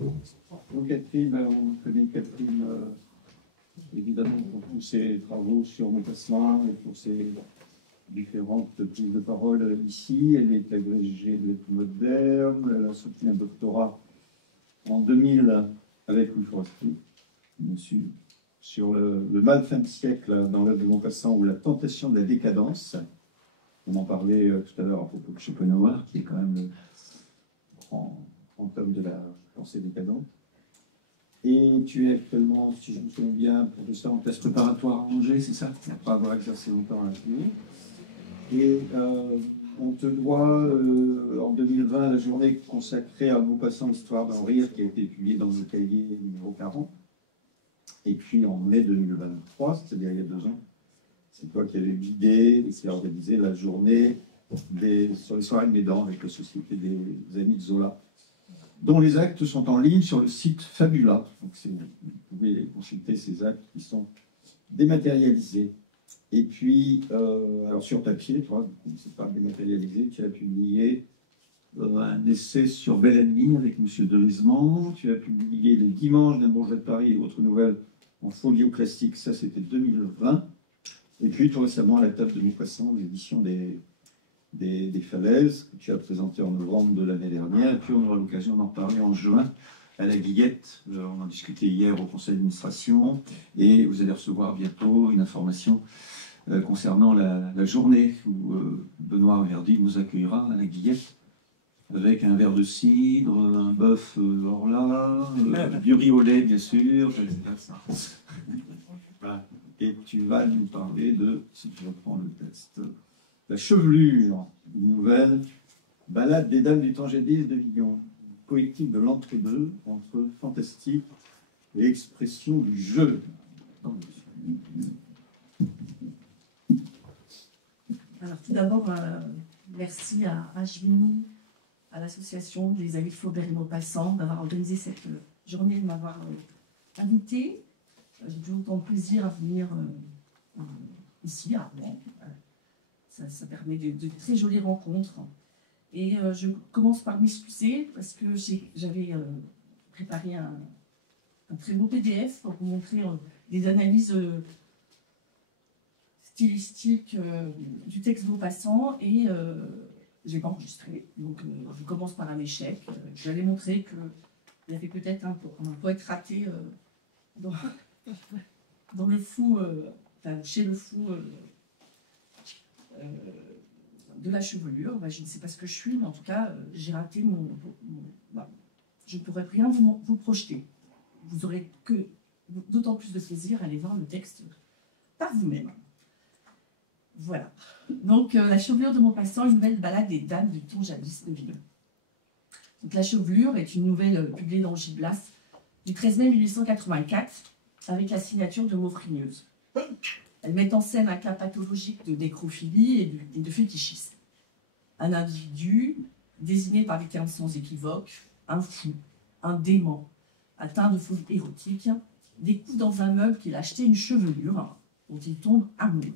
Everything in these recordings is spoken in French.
Donc Catherine, on connaît Catherine évidemment pour tous ses travaux sur Maupassant et pour ses différentes prises de parole ici. Elle est agrégée de lettres modernes, elle a soutenu un doctorat en 2000 avec Louis Forestier, bien sûr, sur le mal fin de siècle dans l'œuvre de Maupassant ou la tentation de la décadence. On en parlait tout à l'heure à propos de Schopenhauer, qui est quand même le grand homme de la pensée décadente. Et tu es actuellement, si je me souviens bien, professeur en classe préparatoire à Angers, c'est ça? Après avoir exercé longtemps à l'Atelier. Et on te doit, en 2020, la journée consacrée à Maupassant, l'histoire d'en rire, qui a été publiée dans le cahier numéro 40. Et puis en mai 2023, c'est-à-dire il y a 2 ans, c'est toi qui avais guidé et qui a organisé la journée sur les soirées de Médan avec la Société des Amis de Zola, dont les actes sont en ligne sur le site Fabula. Donc vous pouvez consulter ces actes qui sont dématérialisés. Et puis, alors sur papier, toi, c'est pas dématérialisé, tu as publié un essai sur Bel Ennemi avec M. Derisman, tu as publié Le Dimanche d'un bourgeois de Paris et autres nouvelles en folio classique, ça c'était 2020. Et puis tout récemment, La table de Maupassant, l'édition des Falaises, que tu as présenté en novembre de l'année dernière. Et puis on aura l'occasion d'en parler en juin à la Guillette. On en discutait hier au conseil d'administration. Et vous allez recevoir bientôt une information concernant la journée où Benoît Verdi nous accueillera à la Guillette avec un verre de cidre, un bœuf orla, du riz au lait, bien sûr. Voilà. Et tu vas nous parler de, si tu reprends le texte, La chevelure, une nouvelle Ballade des dames du Tangédis de Villon, poétique de l'entre-deux, entre fantastique et expression du jeu. Alors tout d'abord, merci à Jimmy, à l'association des Amis de Flaubert et Maupassant d'avoir organisé cette journée, de m'avoir invité. J'ai toujours autant de plaisir à venir ici, à Rouen. Ça permet de très jolies rencontres. Et je commence par m'excuser parce que j'avais préparé un très beau PDF pour vous montrer des analyses stylistiques du texte de Maupassant et je n'ai pas enregistré. Donc je commence par un échec. J'allais montrer qu'il y avait peut-être un poète raté dans le fou, enfin, chez le fou de la chevelure. Je ne sais pas ce que je suis, mais en tout cas, j'ai raté je ne pourrais rien vous projeter. Vous aurez que d'autant plus de plaisir à aller voir le texte par vous-même. Voilà. Donc, La chevelure de Maupassant, une nouvelle ballade des dames du temps jadis de Villon. Donc, La chevelure est une nouvelle publiée dans Gil Blas du 13 mai 1884 avec la signature de Maufrigneuse. Elle met en scène un cas pathologique de nécrophilie et de fétichisme. Un individu, désigné par des termes sans équivoque, un fou, un dément, atteint de folie érotique, découvre dans un meuble qu'il a acheté une chevelure dont il tombe amoureux.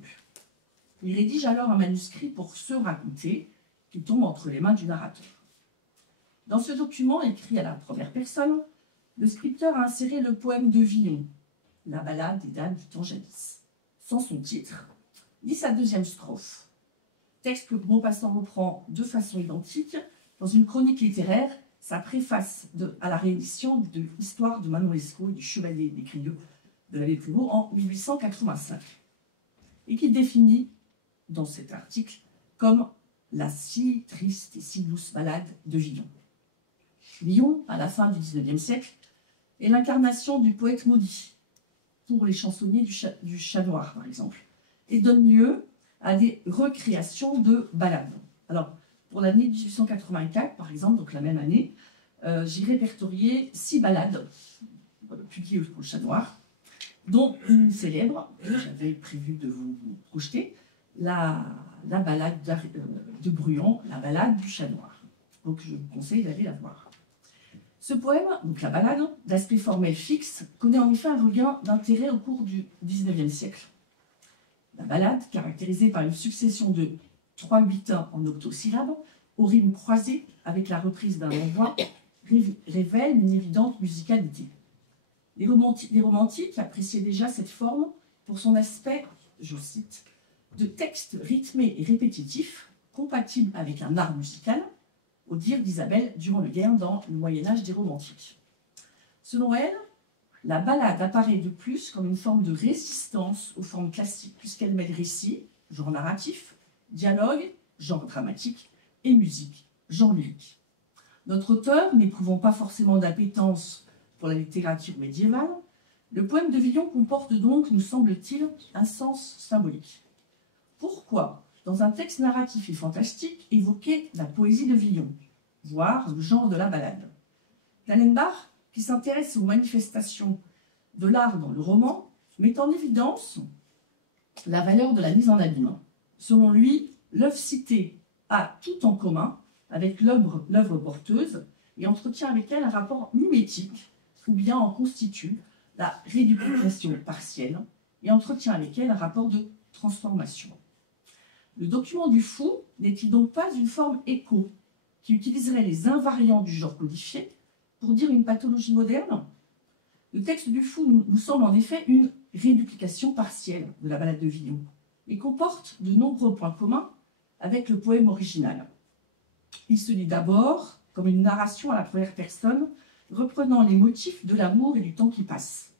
Il rédige alors un manuscrit pour se raconter qui tombe entre les mains du narrateur. Dans ce document, écrit à la première personne, le scripteur a inséré le poème de Villon, La ballade des dames du temps jadis, sans son titre, ni sa deuxième strophe. Texte que Maupassant reprend de façon identique dans une chronique littéraire, sa préface à la réédition de l'histoire de Manon Lescaut et du Chevalier des Crieux de l'abbé Prévost en 1885, et qu'il définit dans cet article comme la si triste et si douce ballade de Villon. Villon, à la fin du XIXe siècle, est l'incarnation du poète maudit, pour les chansonniers du Chat Noir, par exemple, et donne lieu à des recréations de ballades. Alors, pour l'année 1884, par exemple, donc la même année, j'ai répertorié 6 ballades publiées pour le Chat Noir, dont une célèbre, j'avais prévu de vous projeter, la ballade de Bruant, la ballade du Chat Noir. Donc, je vous conseille d'aller la voir. Ce poème, donc la ballade, d'aspect formel fixe, connaît en effet un regain d'intérêt au cours du XIXe siècle. La ballade, caractérisée par une succession de 3 huitains en octosyllabes, aux rimes croisées avec la reprise d'un envoi, révèle une évidente musicalité. Les romantiques appréciaient déjà cette forme pour son aspect, je cite, de texte rythmé et répétitif, compatible avec un art musical, au dire d'Isabelle Durand-Le-Guern dans Le Moyen-Âge des romantiques. Selon elle, la ballade apparaît de plus comme une forme de résistance aux formes classiques, puisqu'elle mêle récit, genre narratif, dialogue, genre dramatique, et musique, genre lyrique. Notre auteur, n'éprouvant pas forcément d'appétence pour la littérature médiévale, le poème de Villon comporte donc, nous semble-t-il, un sens symbolique. Pourquoi, dans un texte narratif et fantastique, évoquer la poésie de Villon, voire le genre de la ballade? Dallenbach, qui s'intéresse aux manifestations de l'art dans le roman, met en évidence la valeur de la mise en abîme. Selon lui, l'œuvre citée a tout en commun avec l'œuvre porteuse et entretient avec elle un rapport mimétique, ou bien en constitue la réduplication partielle et entretient avec elle un rapport de transformation. Le document du fou n'est-il donc pas une forme écho qui utiliserait les invariants du genre codifié pour dire une pathologie moderne? Le texte du fou nous semble en effet une réduplication partielle de la ballade de Villon et comporte de nombreux points communs avec le poème original. Il se lit d'abord comme une narration à la première personne reprenant les motifs de l'amour et du temps qui passe.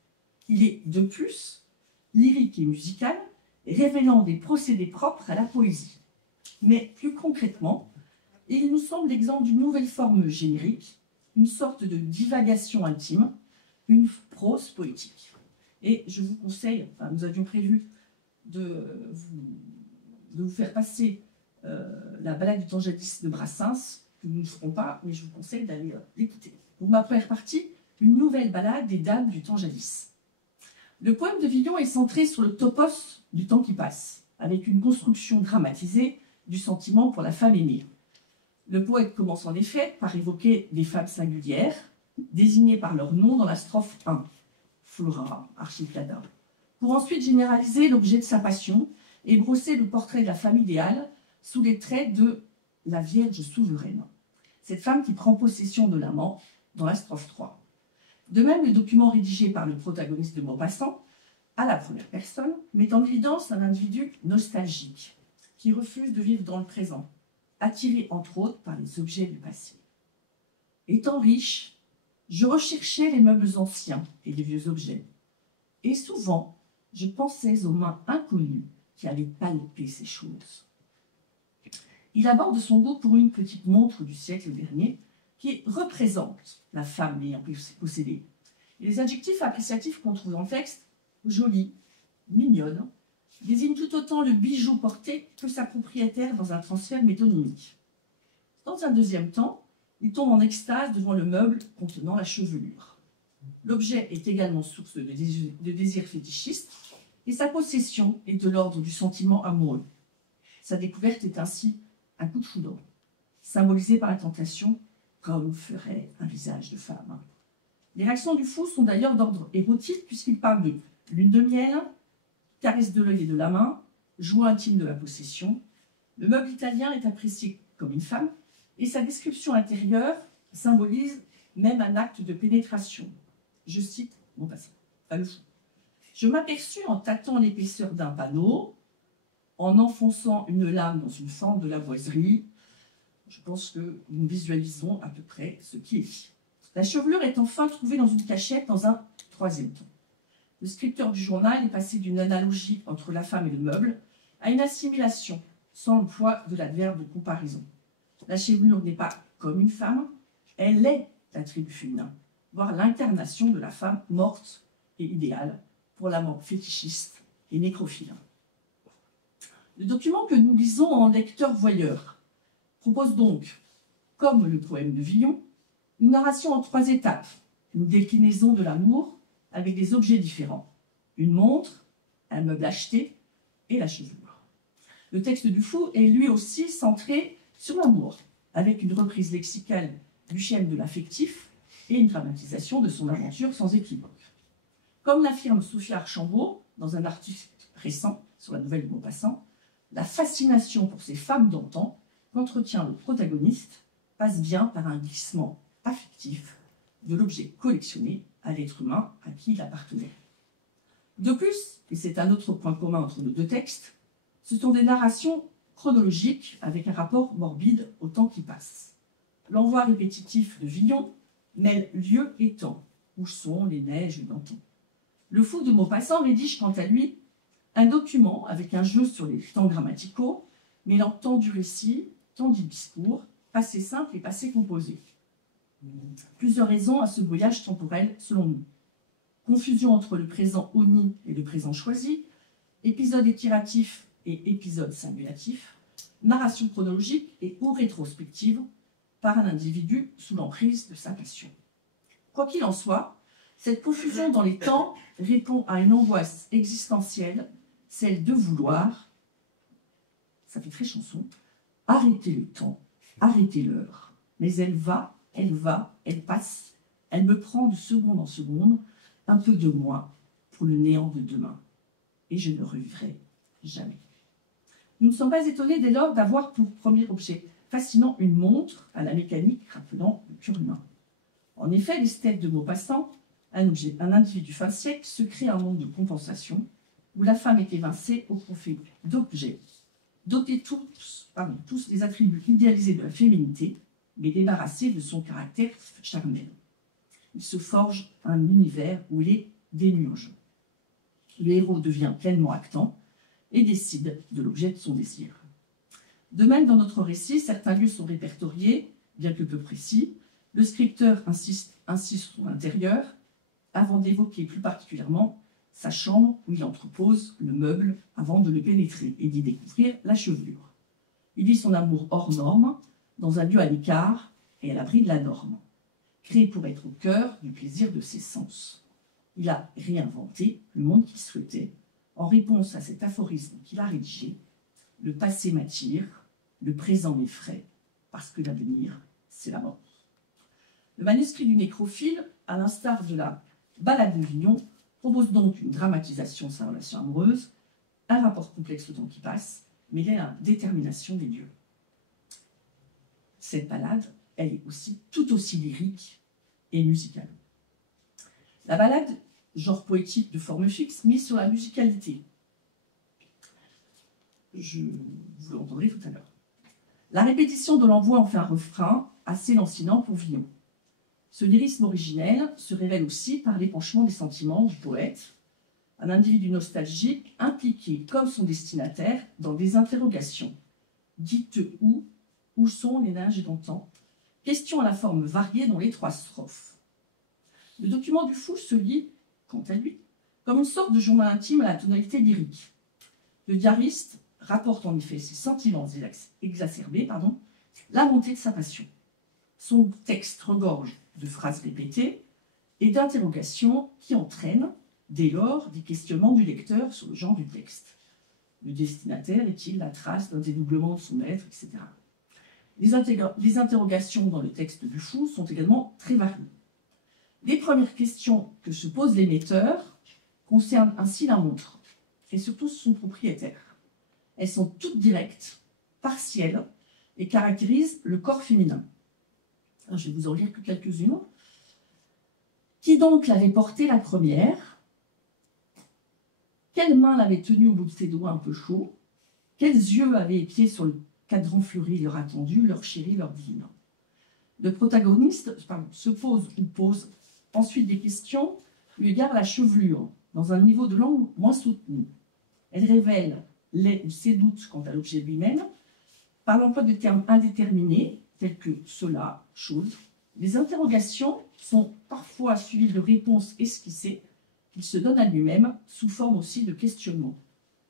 Il est, de plus, lyrique et musical, révélant des procédés propres à la poésie. Mais plus concrètement, il nous semble l'exemple d'une nouvelle forme générique, une sorte de divagation intime, une prose poétique. Et je vous conseille, enfin, nous avions prévu de vous faire passer la ballade du temps jadis de Brassens, que nous ne ferons pas, mais je vous conseille d'aller l'écouter. Pour ma première partie, une nouvelle ballade des dames du temps jadis. Le poème de Villon est centré sur le topos du temps qui passe, avec une construction dramatisée du sentiment pour la femme aimée. Le poète commence en effet par évoquer des femmes singulières, désignées par leur nom dans la strophe 1, Flora, Archiclada, pour ensuite généraliser l'objet de sa passion et brosser le portrait de la femme idéale sous les traits de la Vierge souveraine, cette femme qui prend possession de l'amant dans la strophe 3. De même, le document rédigé par le protagoniste de Maupassant, à la première personne, met en évidence un individu nostalgique qui refuse de vivre dans le présent, attiré entre autres par les objets du passé. Étant riche, je recherchais les meubles anciens et les vieux objets, et souvent je pensais aux mains inconnues qui allaient palper ces choses. Il aborde son goût pour une petite montre du siècle dernier qui représente la femme l'ayant possédée. Et les adjectifs appréciatifs qu'on trouve dans le texte, jolie, mignonne, désignent tout autant le bijou porté que sa propriétaire dans un transfert métonymique. Dans un deuxième temps, il tombe en extase devant le meuble contenant la chevelure. L'objet est également source de désir fétichiste et sa possession est de l'ordre du sentiment amoureux. Sa découverte est ainsi un coup de foudre, symbolisé par la tentation, comme ferait un visage de femme. Les réactions du fou sont d'ailleurs d'ordre érotique, puisqu'il parle de lune de miel, caresse de l'œil et de la main, joie intime de la possession. Le meuble italien est apprécié comme une femme, et sa description intérieure symbolise même un acte de pénétration. Je cite Maupassant, pas le fou. Je m'aperçus en tâtant l'épaisseur d'un panneau, en enfonçant une lame dans une fente de la boiserie. Je pense que nous visualisons à peu près ce qui est dit. La chevelure est enfin trouvée dans une cachette dans un troisième temps. Le scripteur du journal est passé d'une analogie entre la femme et le meuble à une assimilation sans le poids de l'adverbe de comparaison. La chevelure n'est pas comme une femme, elle est l'attribut féminin, voire l'incarnation de la femme morte et idéale pour l'amant fétichiste et nécrophile. Le document que nous lisons en lecteur-voyeur propose donc, comme le poème de Villon, une narration en 3 étapes, une déclinaison de l'amour avec des objets différents, une montre, un meuble acheté et la chevelure. Le texte du fou est lui aussi centré sur l'amour, avec une reprise lexicale du schème de l'affectif et une dramatisation de son aventure sans équivoque. Comme l'affirme Sophia Archambault dans un article récent sur la nouvelle de Maupassant, la fascination pour ces femmes d'antan qu'entretient le protagoniste passe bien par un glissement affectif de l'objet collectionné à l'être humain à qui il appartenait. De plus, et c'est un autre point commun entre nos deux textes, ce sont des narrations chronologiques avec un rapport morbide au temps qui passe. L'envoi répétitif de Villon mêle lieu et temps, où sont les neiges d'antan. Le fou de Maupassant rédige quant à lui un document avec un jeu sur les temps grammaticaux, mêlant temps du récit, temps du discours, passé simple et passé composé. Plusieurs raisons à ce voyage temporel selon nous. Confusion entre le présent honni et le présent choisi, épisode étiratif et épisode singulatif, narration chronologique et ou rétrospective par un individu sous l'emprise de sa passion. Quoi qu'il en soit, cette confusion dans les temps répond à une angoisse existentielle, celle de vouloir, ça fait très chanson, arrêter le temps, arrêter l'heure. Mais elle va, elle passe, elle me prend de seconde en seconde, un peu de moi pour le néant de demain. Et je ne revivrai jamais. Nous ne sommes pas étonnés dès lors d'avoir pour premier objet fascinant une montre à la mécanique rappelant le cœur humain. En effet, l'esthète de Maupassant, un individu fin siècle, se crée un monde de compensation où la femme est évincée au profit d'objets, dotés tous des attributs idéalisés de la féminité, mais débarrassés de son caractère charnel. Il se forge un univers où il est démiurge. Le héros devient pleinement actant et décide de l'objet de son désir. De même, dans notre récit, certains lieux sont répertoriés, bien que peu précis. Le scripteur insiste sur l'intérieur, avant d'évoquer plus particulièrement sa chambre où il entrepose le meuble avant de le pénétrer et d'y découvrir la chevelure. Il vit son amour hors norme, dans un lieu à l'écart et à l'abri de la norme, créé pour être au cœur du plaisir de ses sens. Il a réinventé le monde qu'il souhaitait, en réponse à cet aphorisme qu'il a rédigé: le passé m'attire, le présent m'effraie, parce que l'avenir, c'est la mort. Le manuscrit du nécrophile, à l'instar de la Ballade de Villon, propose donc une dramatisation de sa relation amoureuse, un rapport complexe au temps qui passe, mêlé à la détermination des dieux. Cette ballade, elle est tout aussi lyrique et musicale. La ballade, genre poétique de forme fixe, mise sur la musicalité. Vous l'entendrez tout à l'heure. La répétition de l'envoi en fait un refrain assez lancinant pour Villon. Ce lyrisme originel se révèle aussi par l'épanchement des sentiments du poète, un individu nostalgique impliqué comme son destinataire dans des interrogations. Dites où sont les neiges d'antan? Question à la forme variée dans les 3 strophes. Le document du fou se lit, quant à lui, comme une sorte de journal intime à la tonalité lyrique. Le diariste rapporte en effet ses sentiments exacerbés, la montée de sa passion. Son texte regorge de phrases répétées et d'interrogations qui entraînent, dès lors, des questionnements du lecteur sur le genre du texte. Le destinataire est-il la trace d'un dédoublement de son être, etc. Les interrogations dans le texte du fou sont également très variées. Les premières questions que se pose l'émetteur concernent ainsi la montre, et surtout son propriétaire. Elles sont toutes directes, partielles, et caractérisent le corps féminin. Alors, je vais vous en lire que quelques-unes. Qui donc l'avait portée la première? Quelle main l'avait tenue au bout de ses doigts un peu chauds? Quels yeux avaient épié sur le cadran fleuri leur attendu, leur chéri, leur divin? Le protagoniste se pose ou pose ensuite des questions lui égard la chevelure, dans un niveau de langue moins soutenu. Elle révèle ses doutes quant à l'objet lui-même, par l'emploi de termes indéterminés, tels que cela, chose. Les interrogations sont parfois suivies de réponses esquissées qu'il se donne à lui-même, sous forme aussi de questionnement.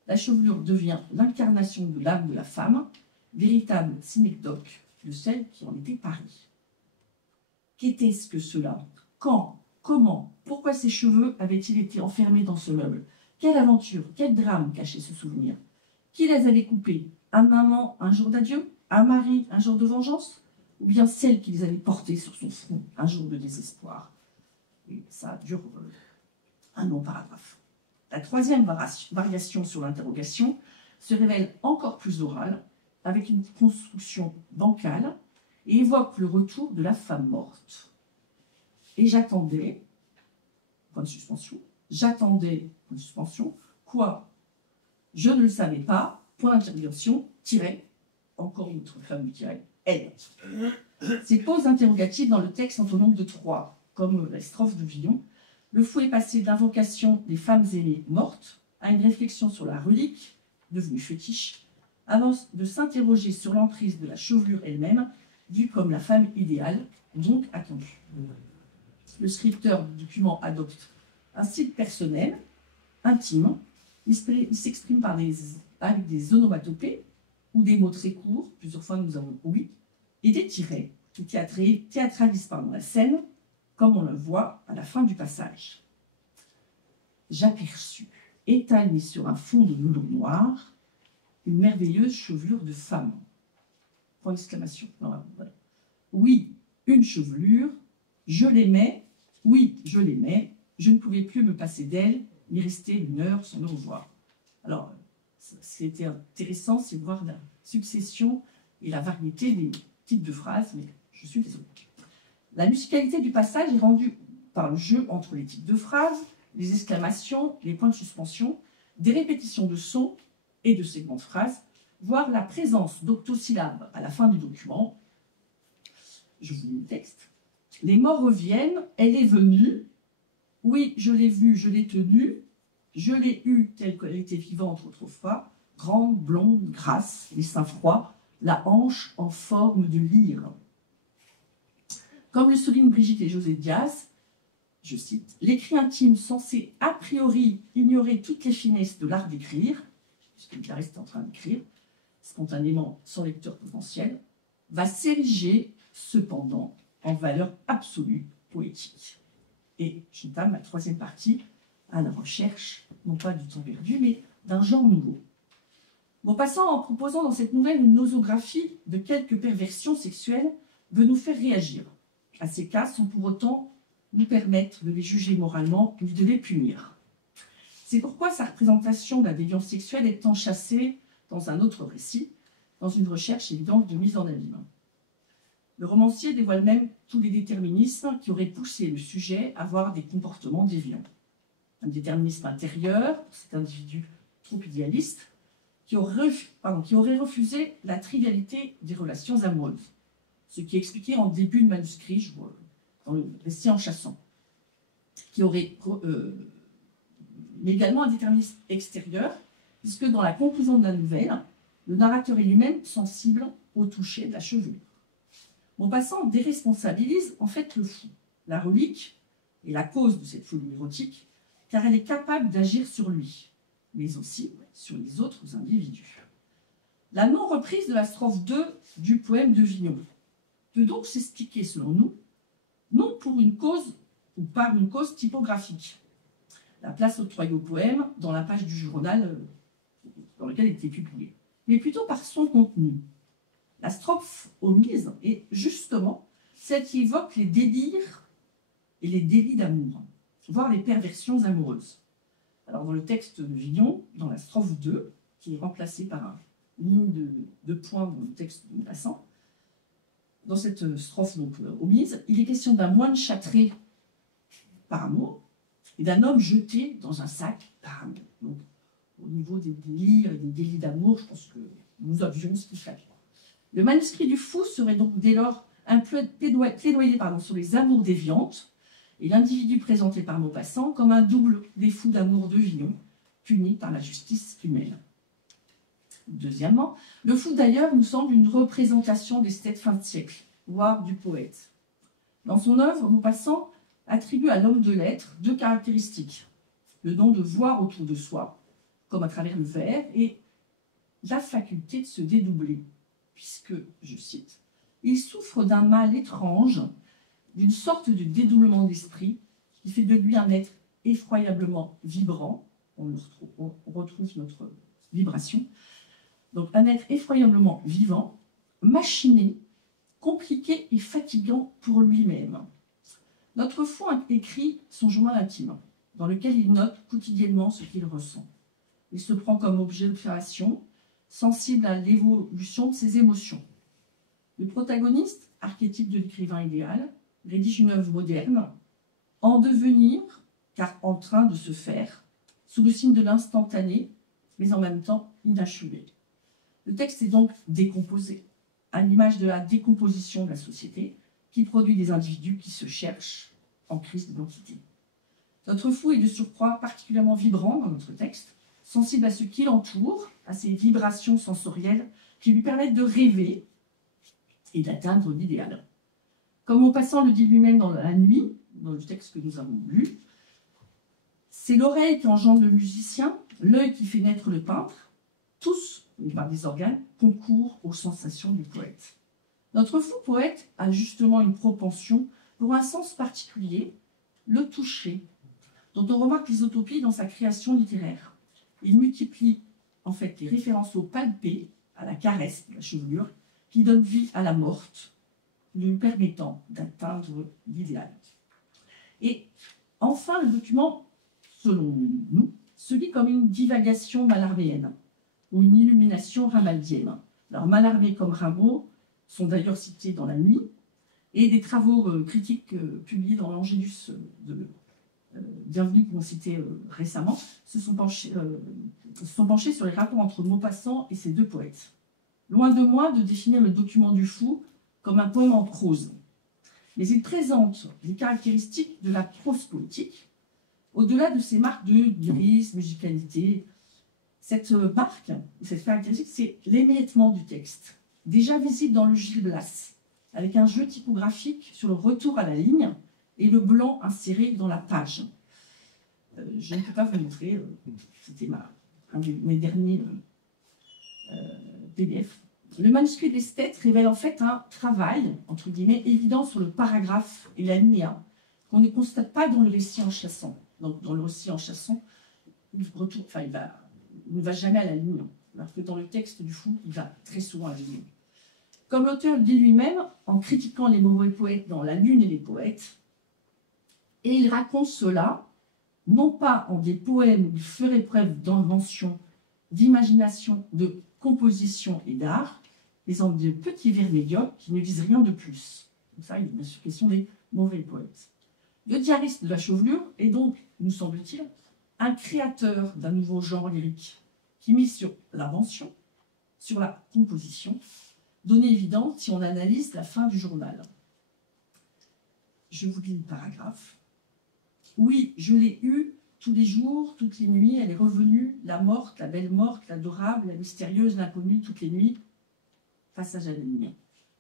La chevelure devient l'incarnation de l'âme de la femme, véritable synecdoque de celle qui en était parée. Qu'était-ce que cela? Quand? Comment? Pourquoi ces cheveux avaient-ils été enfermés dans ce meuble? Quelle aventure, quel drame cachait ce souvenir? Qui les avait coupés? Un amant un jour d'adieu? Un mari un jour de vengeance? Ou bien celle qui les avait portés sur son front un jour de désespoir? Et ça dure un long paragraphe. La troisième variation sur l'interrogation se révèle encore plus orale, avec une construction bancale et évoque le retour de la femme morte. Et j'attendais, point de suspension, j'attendais, point de suspension, quoi? Je ne le savais pas, point d'interrogation, tiret, encore une autre femme tiret, elle. Ces pauses interrogatives dans le texte sont au nombre de 3, comme la strophe de Villon. Le fou est passé d'invocation des femmes aimées mortes à une réflexion sur la relique, devenue fétiche, avant de s'interroger sur l'emprise de la chevelure elle-même, vue comme la femme idéale, donc attendue. Le scripteur du document adopte un style personnel, intime. Il s'exprime avec des onomatopées ou des mots très courts, plusieurs fois nous avons oui, et des tirets qui théâtralisent la scène, comme on le voit à la fin du passage. J'aperçus, étalée sur un fond de velours noir, une merveilleuse chevelure de femme. Point d'exclamation. Voilà. Oui, une chevelure, je l'aimais, oui, je l'aimais, je ne pouvais plus me passer d'elle, ni rester une heure sans le revoir. Alors, c'était intéressant, c'est de voir la succession et la variété des types de phrases, mais je suis désolée. La musicalité du passage est rendue par le jeu entre les types de phrases, les exclamations, les points de suspension, des répétitions de sons et de segments de phrases, voire la présence d'octosyllabes à la fin du document. Je vous lis le texte. Les morts reviennent, elle est venue. Oui, je l'ai vue, je l'ai tenue. Je l'ai eue telle qu'elle était vivante autrefois, grande, blonde, grasse, les seins froids, la hanche en forme de lyre. Comme le soulignent Brigitte et José Diaz, je cite, « L'écrit intime censé a priori ignorer toutes les finesses de l'art d'écrire, puisque le reste est en train d'écrire, spontanément sans lecteur potentiel, va s'ériger cependant en valeur absolue poétique. » Et j'entame ma troisième partie à la recherche, non pas du temps perdu, mais d'un genre nouveau. Maupassant, en proposant dans cette nouvelle une nosographie de quelques perversions sexuelles, veut nous faire réagir à ces cas sans pour autant nous permettre de les juger moralement ni de les punir. C'est pourquoi sa représentation de la déviance sexuelle est enchâssée dans un autre récit, dans une recherche évidente de mise en abîme. Le romancier dévoile même tous les déterminismes qui auraient poussé le sujet à avoir des comportements déviants. Un déterminisme intérieur, cet individu trop idéaliste, qui aurait refusé la trivialité des relations amoureuses, ce qui est expliqué en début de manuscrit, dans le récit en chassant, mais également un déterminisme extérieur, puisque dans la conclusion de la nouvelle, le narrateur est lui-même sensible au toucher de la chevelure. Maupassant déresponsabilise en fait le fou, la relique et la cause de cette folie érotique, car elle est capable d'agir sur lui, mais aussi sur les autres individus. La non-reprise de la strophe 2 du poème de Villon peut donc s'expliquer, selon nous, non pour une cause ou par une cause typographique. La place octroyée au poème dans la page du journal dans lequel il était publié, mais plutôt par son contenu. La strophe omise est justement celle qui évoque les délires et les délits d'amour, voire les perversions amoureuses. Alors dans le texte de Villon, dans la strophe 2, qui est remplacée par une ligne de points dans le texte de Maupassant, dans cette strophe donc, omise, il est question d'un moine châtré par amour et d'un homme jeté dans un sac par amour. Donc, au niveau des délires et des délits d'amour, je pense que nous avions ce qu'il fallait. Le manuscrit du fou serait donc dès lors un plaidoyer sur les amours déviantes et l'individu présenté par Maupassant comme un double des fous d'amour de Villon, puni par la justice humaine. Deuxièmement, le fou d'ailleurs nous semble une représentation des esthètes fin de siècle, voire du poète. Dans son œuvre, Maupassant attribue à l'homme de lettres deux caractéristiques, le don de voir autour de soi, comme à travers le verre, et la faculté de se dédoubler, puisque, je cite, « il souffre d'un mal étrange, d'une sorte de dédoublement d'esprit qui fait de lui un être effroyablement vibrant », on retrouve notre vibration, donc un être effroyablement vivant, machiné, compliqué et fatigant pour lui-même. Notre fou écrit son journal intime, dans lequel il note quotidiennement ce qu'il ressent. Il se prend comme objet d'observation, sensible à l'évolution de ses émotions. Le protagoniste, archétype de l'écrivain idéal, rédige une œuvre moderne, en devenir, car en train de se faire, sous le signe de l'instantané, mais en même temps inachevé. Le texte est donc décomposé, à l'image de la décomposition de la société, qui produit des individus qui se cherchent en crise d'identité. Notre fou est de surcroît particulièrement vibrant dans notre texte, sensible à ce qui l'entoure, à ces vibrations sensorielles qui lui permettent de rêver et d'atteindre l'idéal. Comme Maupassant le dit lui-même dans La Nuit, dans le texte que nous avons lu, c'est l'oreille qui engendre le musicien, l'œil qui fait naître le peintre, tous, par des organes, concourent aux sensations du poète. Notre fou poète a justement une propension pour un sens particulier, le toucher, dont on remarque l'isotopies dans sa création littéraire. Il multiplie en fait les références au palpé, à la caresse de la chevelure, qui donne vie à la morte, lui permettant d'atteindre l'idéal. Et enfin, le document, selon nous, se lit comme une divagation mallarméenne ou une illumination ramaldienne. Alors, Mallarmé comme Rameau sont d'ailleurs cités dans La Nuit, et des travaux critiques publiés dans l'Angélus de Bienvenue, qu'on citait récemment, se sont penchés sur les rapports entre Maupassant et ces deux poètes. Loin de moi de définir le document du fou comme un poème en prose, mais il présente les caractéristiques de la prose poétique, au-delà de ces marques de lyrisme, musicalité. Cette marque, cette caractéristique, c'est l'émiettement du texte, déjà visible dans le Gil Blas, avec un jeu typographique sur le retour à la ligne et le blanc inséré dans la page. Je ne peux pas vous montrer, c'était un de mes derniers PDF. Le manuscrit de l'esthète révèle en fait un travail, entre guillemets, évident sur le paragraphe et l'alinéa, qu'on ne constate pas dans le récit en chassant. Donc, dans le récit en chassant, il ne va jamais à la ligne, alors que dans le texte du fou, il va très souvent à la ligne. Comme l'auteur le dit lui-même, en critiquant les mauvais poètes dans La Lune et les poètes, et il raconte cela, non pas en des poèmes où il ferait preuve d'invention, d'imagination, de composition et d'art, mais en de petits vers médiocres qui ne disent rien de plus. Donc ça, il est bien sûr question des mauvais poètes. Le diariste de la chevelure est donc, nous semble-t-il, un créateur d'un nouveau genre lyrique qui mise sur l'invention, sur la composition, donnée évidente si on analyse la fin du journal. Je vous lis le paragraphe. Oui, je l'ai eue tous les jours, toutes les nuits, elle est revenue, la morte, la belle morte, l'adorable, la mystérieuse, l'inconnue, toutes les nuits. Passage à la ligne.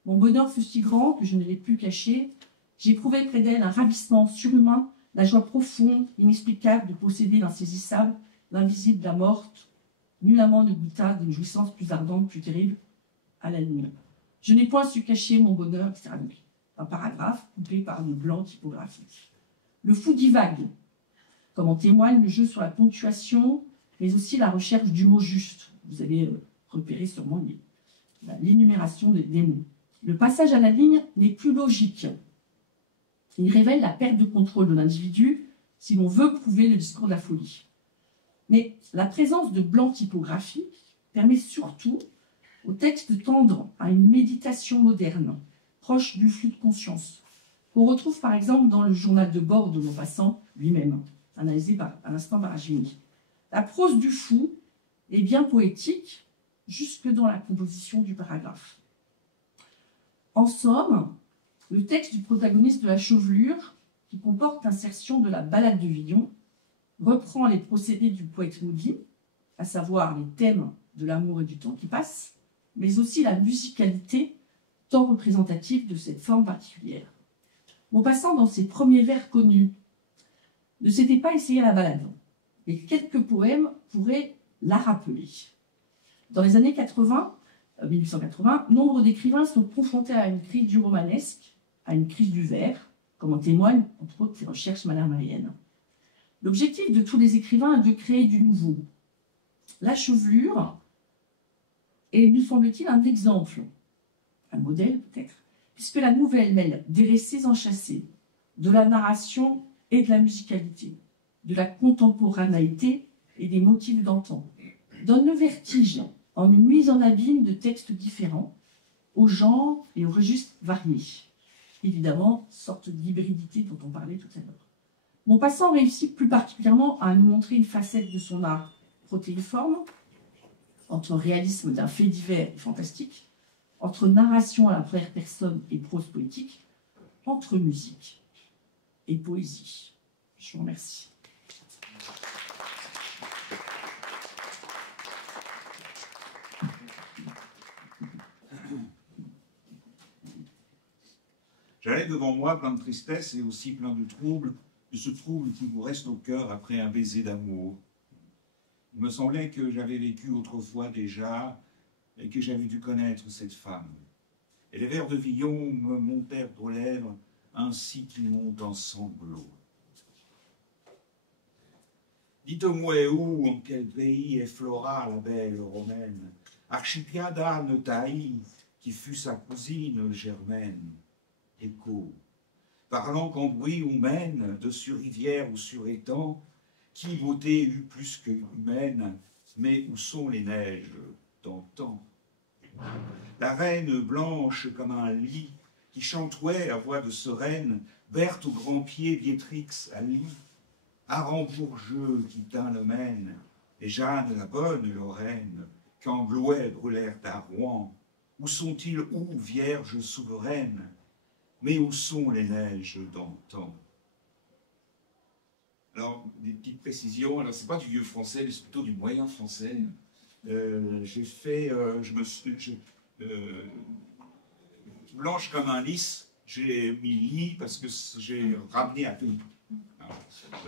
Mon bonheur fut si grand que je ne l'ai plus caché. J'éprouvais près d'elle un ravissement surhumain, la joie profonde, inexplicable de posséder l'insaisissable, l'invisible, la morte. Nullement ne goûta d'une jouissance plus ardente, plus terrible, à la lune. Je n'ai point su cacher mon bonheur, etc. Un paragraphe coupé par le blanc typographique. Le fou divague, comme en témoigne le jeu sur la ponctuation, mais aussi la recherche du mot juste. Vous avez repéré sûrement l'énumération des mots. Le passage à la ligne n'est plus logique. Il révèle la perte de contrôle de l'individu si l'on veut prouver le discours de la folie. Mais la présence de blanc typographique permet surtout au texte de tendre à une méditation moderne, proche du flux de conscience, qu'on retrouve par exemple dans le journal de bord de Maupassant lui-même, analysé à l'instant par Agini. La prose du fou est bien poétique, jusque dans la composition du paragraphe. En somme, le texte du protagoniste de la chevelure, qui comporte l'insertion de la ballade de Villon, reprend les procédés du poète Moody, à savoir les thèmes de l'amour et du temps qui passe, mais aussi la musicalité tant représentative de cette forme particulière. Maupassant, dans ses premiers vers connus, ne s'était pas essayé à la ballade, mais quelques poèmes pourraient la rappeler. Dans les années 1880, nombre d'écrivains sont confrontés à une crise du romanesque, à une crise du vers, comme en témoignent entre autres les recherches mallarméennes. L'objectif de tous les écrivains est de créer du nouveau. La chevelure est, nous semble-t-il, un exemple, un modèle peut-être, puisque la nouvelle mêle des récits enchâssés, de la narration et de la musicalité, de la contemporanéité et des motifs d'antan, donne le vertige en une mise en abîme de textes différents, au genre et au registre variés. Évidemment, sorte d'hybridité dont on parlait tout à l'heure. Maupassant réussit plus particulièrement à nous montrer une facette de son art protéiforme, entre réalisme d'un fait divers et fantastique, entre narration à la première personne et prose poétique, entre musique et poésie. Je vous remercie. J'avais devant moi plein de tristesse et aussi plein de ce trouble qui vous reste au cœur après un baiser d'amour. Il me semblait que j'avais vécu autrefois déjà et que j'avais dû connaître cette femme. Et les vers de Villon me montèrent aux lèvres ainsi qu'ils montent en sanglots. Dites-moi où, en quel pays est Flora, la belle romaine, archipiade d'âne taillis, qui fut sa cousine germaine. Écho, parlant qu'en bruit ou mène, de sur rivière ou sur étang, qui beauté eut plus que humaine, mais où sont les neiges d'antan? La reine blanche comme un lit, qui chantouait à voix de sereine, Berthe au grand pied, Vietrix à lit, Arambourgeux qui tint le Maine, et Jeanne la bonne Lorraine, quand Blois brûlèrent à Rouen, où sont-ils, où, vierges souveraines? Mais où sont les neiges d'antan? Alors, des petites précisions. Alors, c'est pas du vieux français, mais c'est plutôt du moyen français. J'ai fait, blanche comme un lys, j'ai mis lit parce que j'ai ramené à tout.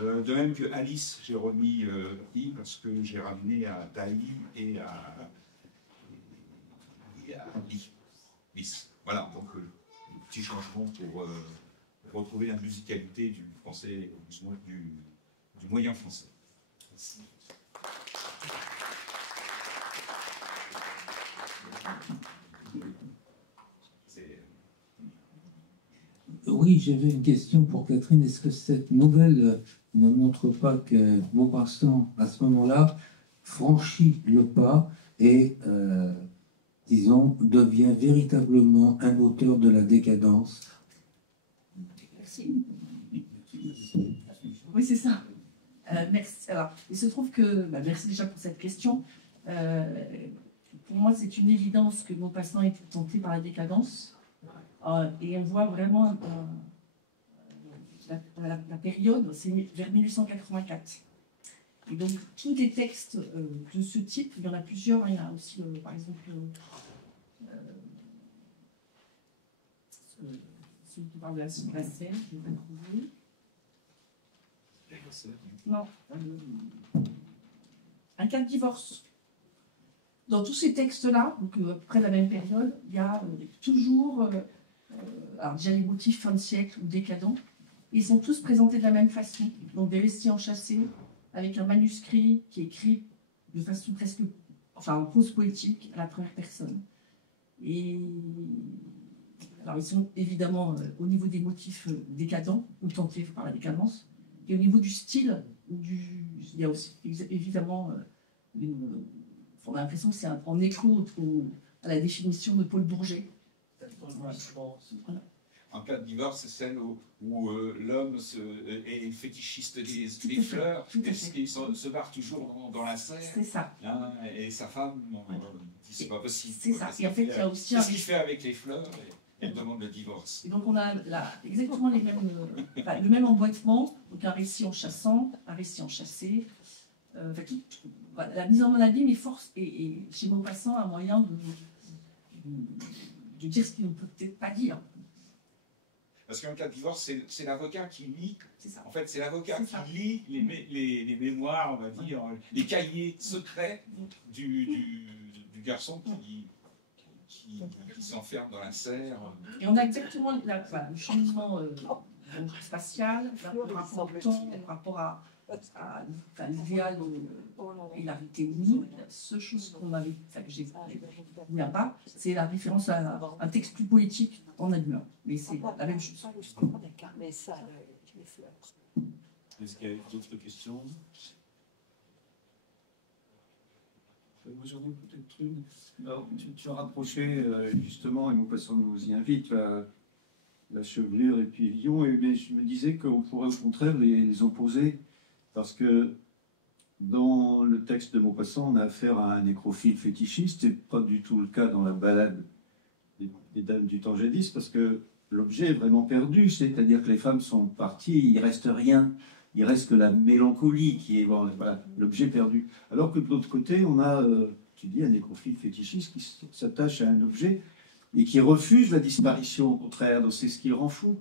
De même que Alice, j'ai remis i parce que j'ai ramené à Taï et à lys. Voilà, donc petit changement pour retrouver la musicalité du français, du moyen français. Merci. Oui, j'avais une question pour Catherine. Est-ce que cette nouvelle ne montre pas que Maupassant, à ce moment-là, franchit le pas et, disons, devient véritablement un auteur de la décadence? Merci. Oui, c'est ça. Merci. Alors, il se trouve que, merci déjà pour cette question. Pour moi, c'est une évidence que Maupassant est tenté par la décadence. Et on voit vraiment la période, c'est vers 1884. Et donc, tous les textes de ce type, il y en a plusieurs. Il y a aussi, par exemple, celui qui parle de la Seine, je vais pas trouver. Non. Un cas de divorce. Dans tous ces textes-là, donc à peu près la même période, il y a toujours alors déjà les motifs fin de siècle ou décadents. Ils sont tous présentés de la même façon. Donc des récits enchâssés avec un manuscrit qui est écrit de façon presque, enfin en prose poétique à la première personne. Et alors ils sont évidemment au niveau des motifs décadents ou tentés par la décadence. Et au niveau du style, il y a aussi évidemment on a l'impression que c'est en écho à la définition de Paul Bourget. Voilà. En cas de divorce, c'est celle où l'homme est fétichiste des fleurs, et se barre toujours dans la serre. C'est ça. Hein, et sa femme dit c'est pas possible. C'est ça. Et en fait, il y a aussi qu'est-ce qu'il fait avec les fleurs et elle demande le divorce. Et donc on a exactement les mêmes, le même emboîtement, donc un récit en chassant, un récit en chassé. La mise en abîme est force et chez Maupassant un moyen de dire ce qu'il ne peut peut-être pas dire. Parce qu'en cas de divorce, c'est l'avocat qui lit. C'est ça. En fait, c'est l'avocat qui lit les mémoires, on va dire, les cahiers secrets du garçon qui s'enferme dans la serre. Et on a exactement le changement spatial, le rapport au temps, le rapport à l'idéal et la réalité unique. La seule chose que j'ai vu là-bas, c'est la référence à un texte plus poétique en allemand. Mais c'est la même chose. Est-ce qu'il y a d'autres questions? vous en avez peut-être une. Alors, tu as rapproché justement, et Maupassant nous y invite, la chevelure et puis Villon, mais je me disais qu'on pourrait au contraire les opposer, parce que dans le texte de Maupassant, on a affaire à un nécrophile fétichiste, et pas du tout le cas dans la ballade des Dames du temps jadis, parce que l'objet est vraiment perdu, c'est-à-dire que les femmes sont parties, il ne reste rien. Il reste que la mélancolie qui est voilà, l'objet perdu. Alors que de l'autre côté, on a, tu dis, un nécrophile fétichiste qui s'attache à un objet et qui refuse la disparition, au contraire. Donc c'est ce qui le rend fou.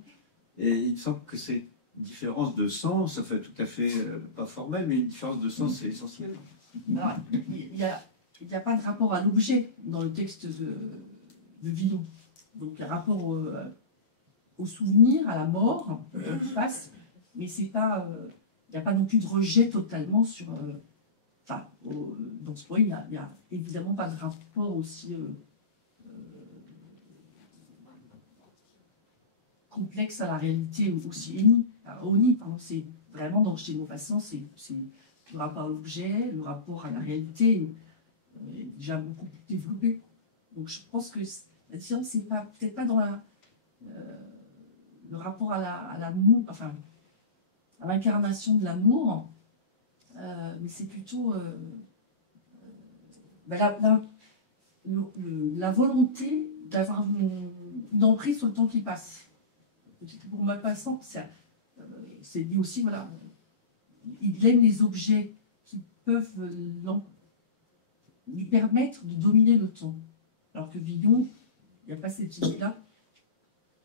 Et il me semble que cette différence de sens, ça fait tout à fait, pas formel, mais une différence de sens, c'est essentiel. Alors, il n'y a pas de rapport à l'objet dans le texte de Villon. Donc, il y a rapport au souvenir, à la mort, qui passe. Mais c'est pas, il n'y a pas non plus de rejet totalement sur. Dans ce point, il n'y a évidemment pas de rapport aussi complexe à la réalité, aussi honni, pardon. C'est vraiment chez Maupassant, c'est le rapport à l'objet, le rapport à la réalité est déjà beaucoup plus développé. Donc je pense que la différence, c'est peut-être pas dans le rapport à l'amour, enfin, à l'incarnation de l'amour, mais c'est plutôt la volonté d'avoir une emprise sur le temps qui passe. Pour Maupassant, c'est dit aussi, voilà, il aime les objets qui peuvent lui permettre de dominer le temps. Alors que Villon, il n'y a pas cette idée-là.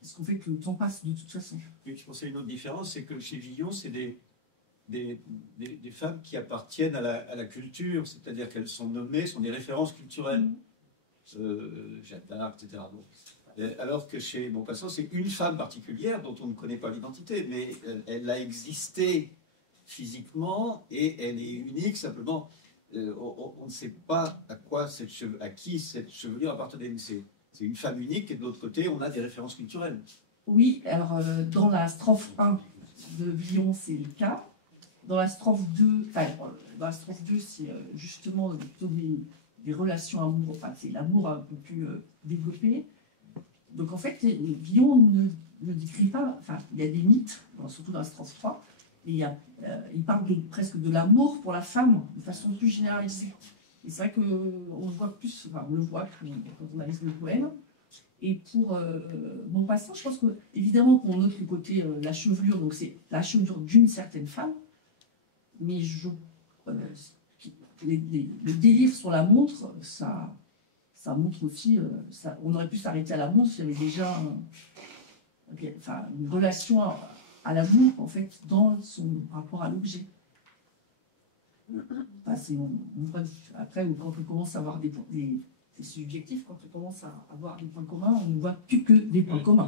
Parce qu'on fait que le temps passe de toute façon. Et je pensais à une autre différence, c'est que chez Villon, c'est des femmes qui appartiennent à la culture, c'est-à-dire qu'elles sont nommées, sont des références culturelles. Jeanne d'Arc, etc. Bon. Alors que chez Maupassant, c'est une femme particulière dont on ne connaît pas l'identité, mais elle a existé physiquement et elle est unique, simplement. On ne sait pas à qui cette chevelure appartenait. C'est une femme unique et de l'autre côté, on a des références culturelles. Oui, alors dans la strophe 1 de Villon, c'est le cas. Dans la strophe 2, c'est justement plutôt des relations amoureuses, enfin, c'est l'amour un peu plus développé. Donc en fait, Villon ne décrit pas, enfin, il y a des mythes, surtout dans la strophe 3, et il parle presque de l'amour pour la femme de façon plus généralisée. Et c'est vrai qu'on le voit plus, enfin, on le voit quand on analyse le poème. Et pour Maupassant, je pense que évidemment qu'on note le côté la chevelure, donc c'est la chevelure d'une certaine femme, mais le délire sur la montre, ça montre aussi, on aurait pu s'arrêter à la montre s'il y avait déjà une relation à l'amour, en fait, dans son rapport à l'objet. Enfin, après, quand on commence à avoir c'est subjectif, quand on commence à avoir des points communs, on ne voit plus que des points communs.